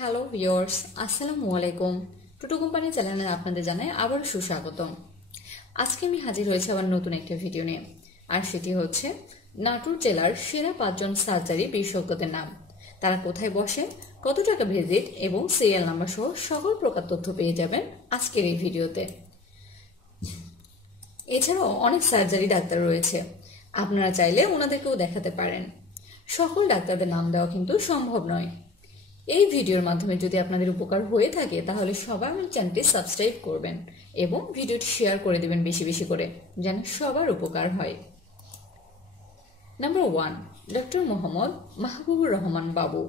Hello viewers, আসসালামু আলাইকুম। Tutu company চ্যানেলে আপনাদের জানাই আবার সুস্বাগতম। আজকে আমি হাজির হয়েছি আবার নতুন একটা ভিডিও নিয়ে, আর সেটি হচ্ছে নাটোর জেলার সেরা 5জন সার্জারি বিশেষজ্ঞদের নাম, তারা কোথায় বসে, কত টাকা ভিজিট এবং সিরিয়াল নাম্বার সহ সকল প্রকার তথ্য পেয়ে যাবেন আজকের এই ভিডিওতে। এছাড়াও অনেক সার্জারি ডাক্তার রয়েছে, আপনারা চাইলে ওনাদেরকেও দেখাতে পারেন। সকল ডাক্তারদের নাম দেওয়া কিন্তু সম্ভব নয়। এই ভিডিওর মাধ্যমে যদি আপনাদের উপকার হয়ে থাকে তাহলে সবাই আমার চ্যানেলটি সাবস্ক্রাইব করবেন এবং ভিডিওটি শেয়ার করে দেবেন বেশি বেশি করে, যেন সবার উপকার হয়। নাম্বার 1, ডক্টর মোহাম্মদ মাহবুবুর রহমান বাবু,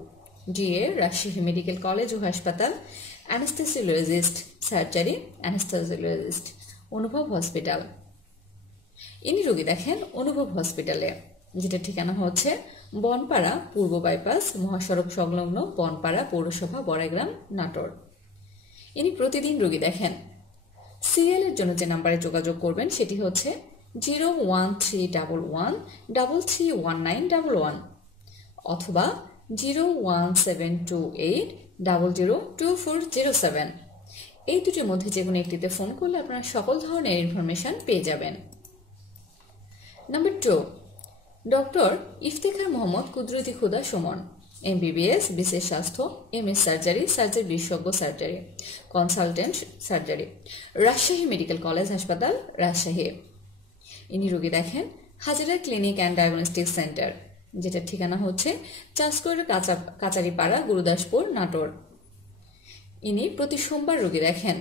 ডিএ, রাজশাহী মেডিকেল কলেজ ও হাসপাতাল, অ্যানেস্থেসিওলজিস্ট, সার্জারি অ্যানেস্থেসিওলজিস্ট, অনুভব হসপিটাল। ইনি রোগী দেখেন অনুভব হসপিটালে, যেটা ঠিকানা হচ্ছে বনপাড়া পূর্ব বাইপাস মহাসড়ক সংলগ্ন বনপাড়া পৌরসভা বড়াইগ্রাম, নাটোর। ইনি প্রতিদিন রোগী দেখেন। সিরিয়ালের জন্য যে নাম্বারে যোগাযোগ করবেন সেটি হচ্ছে 01311331911 অথবা 01728002407। এই দুটির মধ্যে যে কোনো একটিতে ফোন করলে আপনারা সকল ধরনের ইনফরমেশন পেয়ে যাবেন। নাম্বার 2, ডক্টর ইফতেখার মোহাম্মদ কুদরতি খুদা সুমন, এমবিবিএস, বিশেষ স্বাস্থ্য, এমএস সার্জারি, সার্জারি বিশেষজ্ঞ, surgery consultant, surgery, Rajshahi medical college হাসপাতাল, রাজশাহী। ইনি রোগী দেখেন হাজিরা ক্লিনিক অ্যান্ড ডায়াগনস্টিক সেন্টার, যেটার ঠিকানা হচ্ছে চাষকর কাচারিপাড়া, গুরুদাসপুর, নাটোর। ইনি প্রতি সোমবার রোগী দেখেন।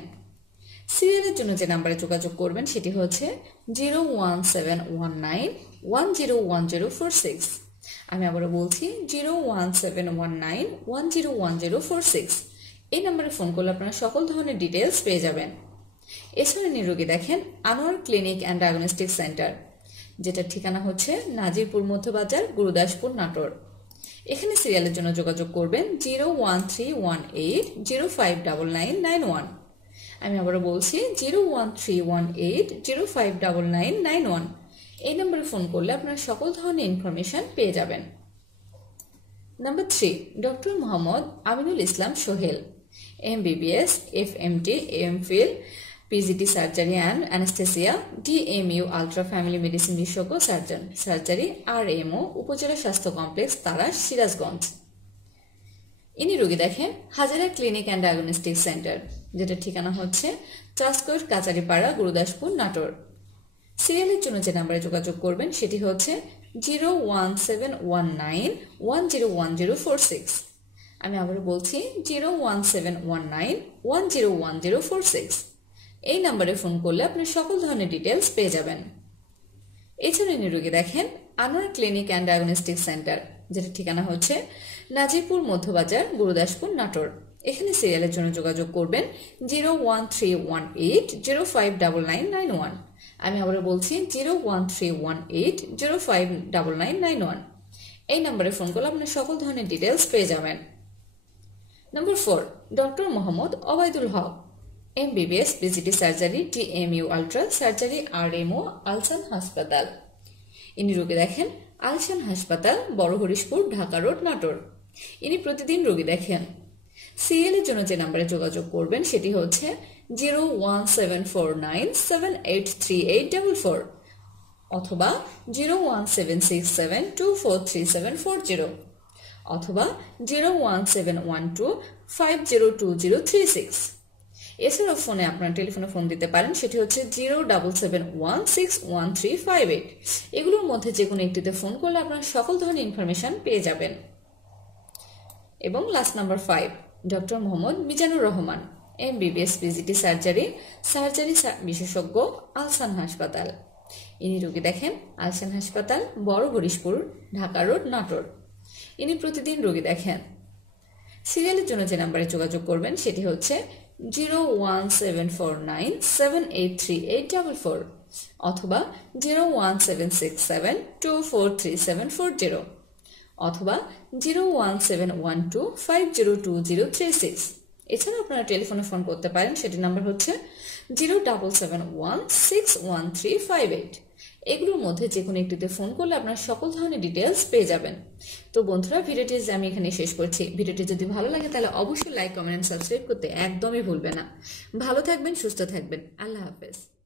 সিরিয়ালের জন্য যে নাম্বারে যোগাযোগ করবেন সেটি হচ্ছে 01719101046। আমি আবারও বলছি 01719101046। এই নাম্বারে ফোন করলে আপনারা সকল ধরনের ডিটেলস পেয়ে যাবেন। এছাড়া ইনি রোগী দেখেন Anwar clinic and diagnostic centre, যেটার ঠিকানা হচ্ছে নাজিরপুর মধ্যবাজার, গুরুদাসপুর, নাটোর। এখানে সিরিয়ালের জন্য যোগাযোগ করবেন 01318059991। আমি আবারও বলছি 01318059991। এই নম্বরে ফোন করলে আপনারা সকল ধরনের ইনফরমেশন পেয়ে যাবেন। Number 3, doctor Mohammad Aminul Islam Sohel, MBBS, এফএমটি, MPhil, PGT surgery and anaesthesia, DMU ultra family medicine বিশেষজ্ঞ, সার্জন, সার্জারি আরএমও, উপজেলা স্বাস্থ্য কমপ্লেক্স, তারাস, সিরাজগঞ্জ। ইনি রোগী দেখেন হাজারা ক্লিনিক অ্যান্ড ডায়াগনস্টিক সেন্টার, যেটা ঠিকানা হচ্ছে চাষকর কাচারিপাড়া, গুরুদাসপুর, নাটোর। সিরিয়ালের জন্য যে নাম্বারে যোগাযোগ করবেন সেটি হচ্ছে 01719101046। আমি আবারও বলছি 01719101046। এই নাম্বারে ফোন করলে আপনি সকল ধরনের ডিটেলস পেয়ে যাবেন। এছাড়া ইনি রোগী দেখেন Anwar clinic and diagnostic centre, যেটা ঠিকানা হচ্ছে নাজিরপুর মধ্যবাজার, গুরুদাসপুর, নাটোর। এখানে সিরিয়ালের জন্য যোগাযোগ করবেন 01318059991। আমি আবারও বলছি 01318059991। এই নাম্বারে ফোন করলে আপনার সকল ধরনের ডিটেলস পেয়ে যাবেন। Number 4, doctor Mohammad Obaidul Haque, MBBS, PGT surgery, DMU ultra, surgery RMO, Alsan হাসপাতাল। ইনি রোগী দেখেন আলসান হাসপাতাল, বড় হরিশপুর, ঢাকা রোড, নাটোর। ইনি প্রতিদিন রোগী দেখেন। সিরিয়ালের জন্য যে নাম্বারে যোগাযোগ করবেন সেটি হচ্ছে 01749783844 অথবা 01767243740 অথবা 01712502036। এছাড়াও ফোনে আপনার টেলিফোনে ফোন দিতে পারেন, সেটি হচ্ছে 077161358। এগুলোর মধ্যে যে কোনো একটিতে ফোন করলে আপনার সকল ধরনের ইনফরমেশন পেয়ে যাবেন। এবং last number 5, doctor Mohammad Mizanur Rahman, MBBS, PGT surgery, surgery বিশেষজ্ঞ, আলসান হাসপাতাল। ইনি রোগী দেখেন আলসান হাসপাতাল, বড় হরিশপুর, ঢাকা রোড, নাটোর। ইনি প্রতিদিন রোগী দেখেন। সিরিয়ালের জন্য যে নাম্বারে যোগাযোগ করবেন সেটি হচ্ছে 01749783844 অথবা 01767243740 অথবা 01712502036। এছাড়া আপনারা টেলিফোনে ফোন করতে পারেন, সেটির নাম্বার হচ্ছে 077161358। এগুলোর মধ্যে যে কোনো একটিতে ফোন করলে আপনারা সকল ধরনের ডিটেলস পেয়ে যাবেন। তো বন্ধুরা, ভিডিওটি আমি এখানে শেষ করছি। ভিডিওটি যদি ভালো লাগে তাহলে অবশ্যই লাইক, কমেন্ট, সাবস্ক্রাইব করতে একদমই ভুলবেন না। ভালো থাকবেন, সুস্থ থাকবেন। আল্লাহ হাফেজ।